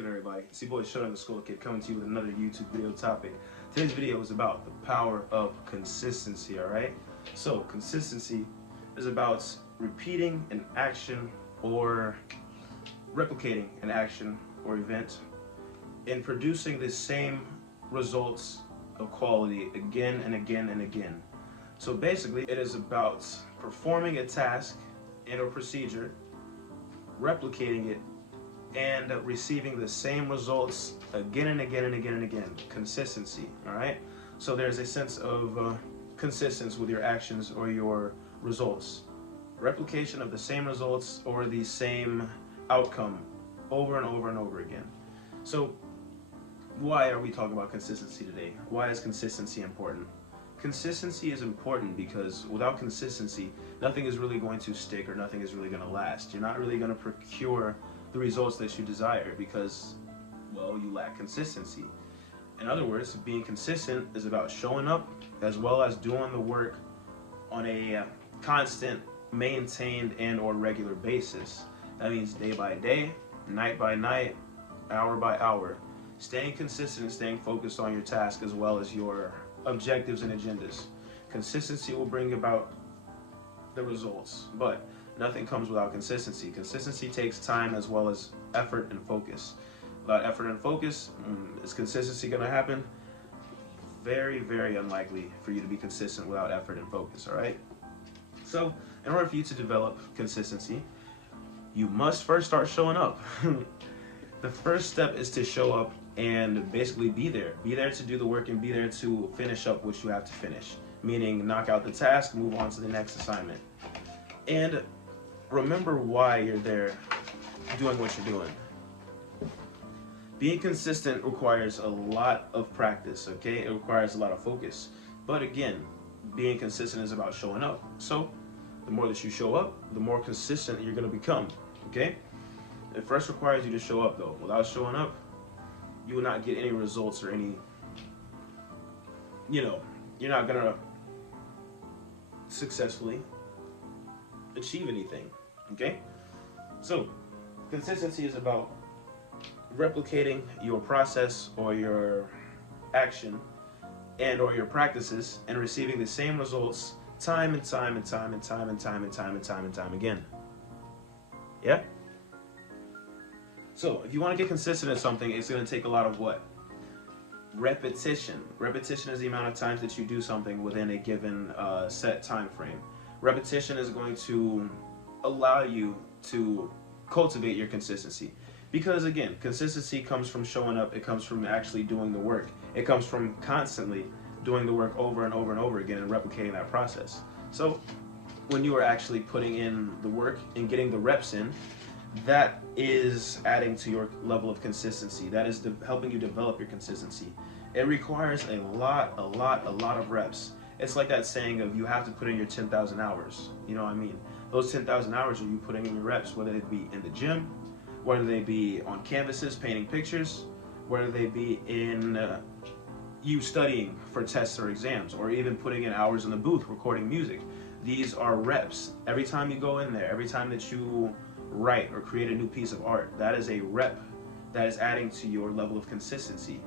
good, everybody? It's your boy Shut Kid coming to you with another YouTube video topic. Today's video is about the power of consistency, alright? So, consistency is about repeating an action or replicating an action or event and producing the same results of quality again and again and again. So basically, it is about performing a task and or procedure, replicating it, and receiving the same results again and again and again and again. Consistency, all right? So there's a sense of consistency with your actions or your results. Replication of the same results or the same outcome over and over and over again. So why are we talking about consistency today? Why is consistency important? Consistency is important because without consistency, nothing is really going to stick or nothing is really going to last. You're not really going to procure the results that you desire because, well, you lack consistency. In other words, being consistent is about showing up as well as doing the work on a constant, maintained, and or regular basis. That means day by day, night by night, hour by hour. Staying consistent and staying focused on your task as well as your objectives and agendas. Consistency will bring about the results, but nothing comes without consistency. Consistency takes time as well as effort and focus. Without effort and focus, is consistency going to happen? Very, very unlikely for you to be consistent without effort and focus, all right? So, in order for you to develop consistency, you must first start showing up. The first step is to show up and basically be there. Be there to do the work and be there to finish up what you have to finish. Meaning, knock out the task, move on to the next assignment. And remember why you're there doing what you're doing. Being consistent requires a lot of practice, okay? It requires a lot of focus. But again, being consistent is about showing up. So, the more that you show up, the more consistent you're going to become, okay? It first requires you to show up, though. Without showing up, you will not get any results or any, you're not going to successfully achieve anything, okay? So, consistency is about replicating your process or your action and or your practices and receiving the same results time and time and time and time and time and time and time and time again. Yeah? So, if you want to get consistent at something, it's going to take a lot of what? Repetition. Repetition is the amount of times that you do something within a given set time frame. Repetition is going to allow you to cultivate your consistency. Because again, consistency comes from showing up, it comes from actually doing the work. It comes from constantly doing the work over and over and over again and replicating that process. So when you are actually putting in the work and getting the reps in, that is adding to your level of consistency. That is helping you develop your consistency. It requires a lot of reps. It's like that saying of you have to put in your 10,000 hours. You know what I mean? Those 10,000 hours are you putting in your reps, whether it be in the gym, whether they be on canvases painting pictures, whether they be in you studying for tests or exams, or even putting in hours in the booth recording music. These are reps. Every time you go in there, every time that you write or create a new piece of art, that is a rep that is adding to your level of consistency.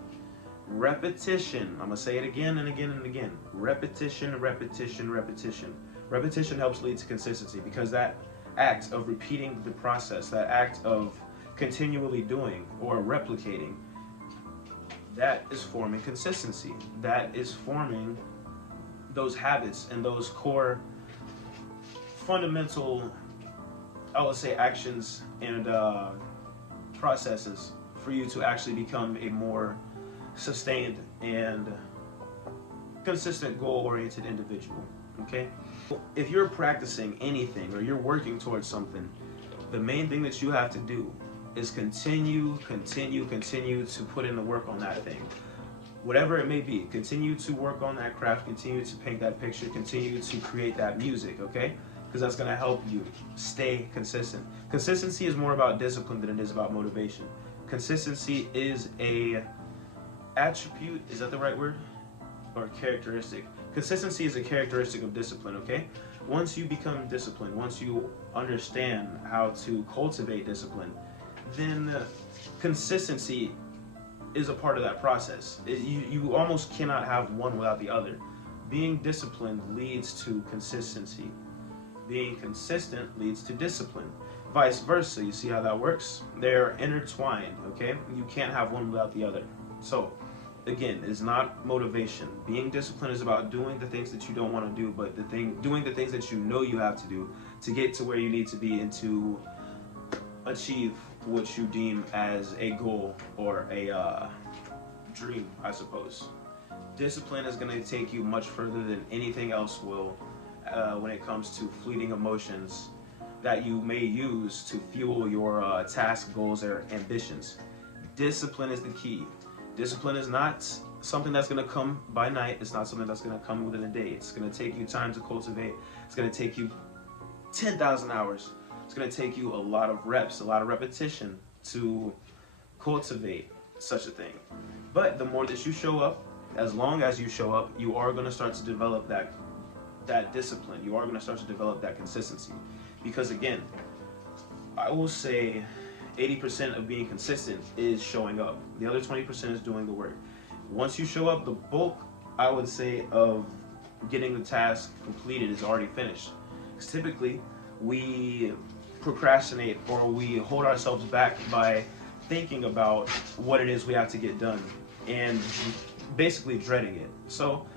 Repetition, I'm gonna say it again and again and again. Repetition, repetition, repetition. Repetition helps lead to consistency because that act of repeating the process, that act of continually doing or replicating, that is forming consistency. That is forming those habits and those core fundamental, I would say, actions and processes for you to actually become a more sustained and consistent goal-oriented individual, okay? If you're practicing anything or you're working towards something, the main thing that you have to do is continue to put in the work on that thing. Whatever it may be, continue to work on that craft, continue to paint that picture, continue to create that music, okay? Because that's going to help you stay consistent. Consistency is more about discipline than it is about motivation. Consistency is a attribute, is that the right word? Or characteristic? Consistency is a characteristic of discipline, okay? Once you become disciplined, once you understand how to cultivate discipline, then consistency is a part of that process. You almost cannot have one without the other. Being disciplined leads to consistency. Being consistent leads to discipline. Vice versa. You see how that works? They're intertwined, okay? You can't have one without the other. So, again, it's not motivation. Being disciplined is about doing the things that you don't want to do, but doing the things that you know you have to do to get to where you need to be and to achieve what you deem as a goal or a dream, I suppose. Discipline is going to take you much further than anything else will when it comes to fleeting emotions that you may use to fuel your task, goals, or ambitions. Discipline is the key. Discipline is not something that's going to come by night. It's not something that's going to come within a day. It's going to take you time to cultivate. It's going to take you 10,000 hours. It's going to take you a lot of reps, a lot of repetition to cultivate such a thing. But the more that you show up, as long as you show up, you are going to start to develop that discipline. You are going to start to develop that consistency. Because again, I will say 80% of being consistent is showing up. The other 20% is doing the work. Once you show up, the bulk, I would say, of getting the task completed is already finished. Because typically, we procrastinate or we hold ourselves back by thinking about what it is we have to get done and basically dreading it. So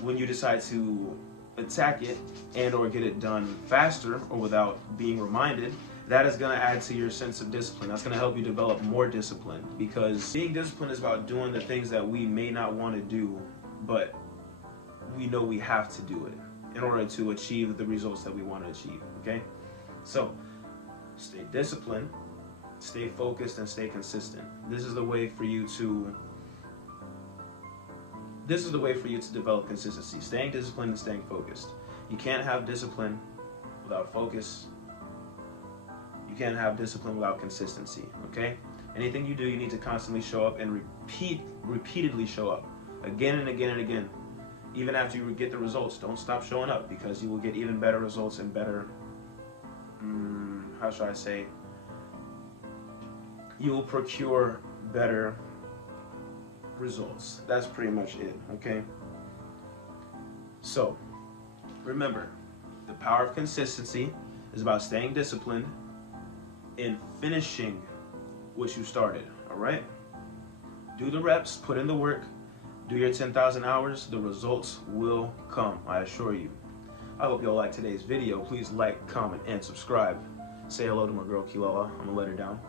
when you decide to attack it and or get it done faster or without being reminded, that is going to add to your sense of discipline. That's going to help you develop more discipline, because being disciplined is about doing the things that we may not want to do, but we know we have to do it in order to achieve the results that we want to achieve, okay? So stay disciplined, stay focused, and stay consistent. This is the way for you to develop consistency. Staying disciplined and staying focused. You can't have discipline without focus. You can't have discipline without consistency, okay? Anything you do, you need to constantly show up and repeatedly show up again and again and again. Even after you get the results, don't stop showing up, because you will get even better results and better, how should I say, you will procure better results. That's pretty much it, okay? So, remember, the power of consistency is about staying disciplined and finishing what you started, all right? Do the reps, put in the work, do your 10,000 hours, the results will come, I assure you. I hope y'all like today's video. Please like, comment, and subscribe. Say hello to my girl, Kilala. I'm gonna let her down.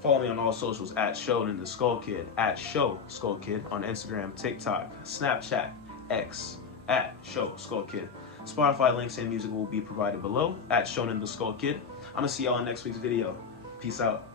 Follow me on all socials at Shonen the Skull Kid, at Show Skull Kid on Instagram, TikTok, Snapchat, X, at Show Skull Kid. Spotify links and music will be provided below at Shonen the Skull Kid. I'm gonna see y'all in next week's video. Peace out.